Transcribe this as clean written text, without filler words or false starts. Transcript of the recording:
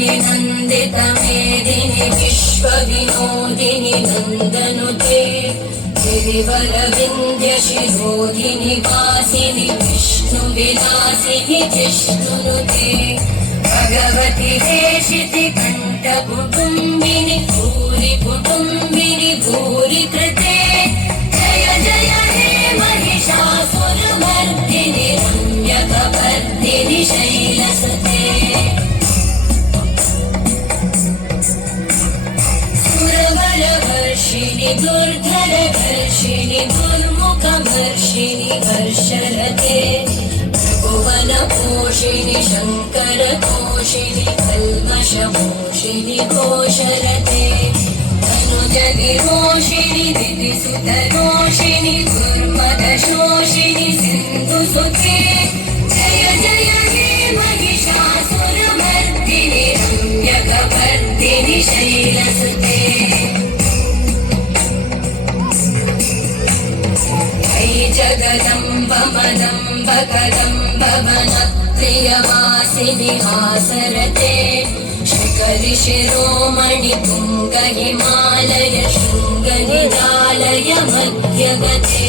नन्दिनि नन्दितमेदिनि विश्वविनोदिनि नन्दनुते गिरिवरविन्द्यशिरोधिनि वासिनि विष्णुविलासिनि जिष्णुनुते भगवति देशिति कण्ठकुटुम्बिनि भूरि कुटुम्बिनि भूरि कृते जय जय हे महिषासुरमर्दिनि रम्यकपर्दिनि शैलसुते सुरवरवर्षिणि दुर्धरघर्षिणि दुर्मुखमर्षिणि हर्षरते भुवनपोषिणि शङ्करतोषिणि कल्मषमोषिणि घोषरते तनुजविरोषिणि दितिसुतरोषिणि दुर्मदशोषिणि सिन्धुसुते जय जय हे महिषासुरमर्दिनि रम्यकपर्दिनि शैलसुते जगदम्ब मदम्ब कदम्ब वनप्रियवासिनि हासरते शिखरि शिरोमणि तुङ्ग हिमालय शृङ्गनिजालय मध्यगते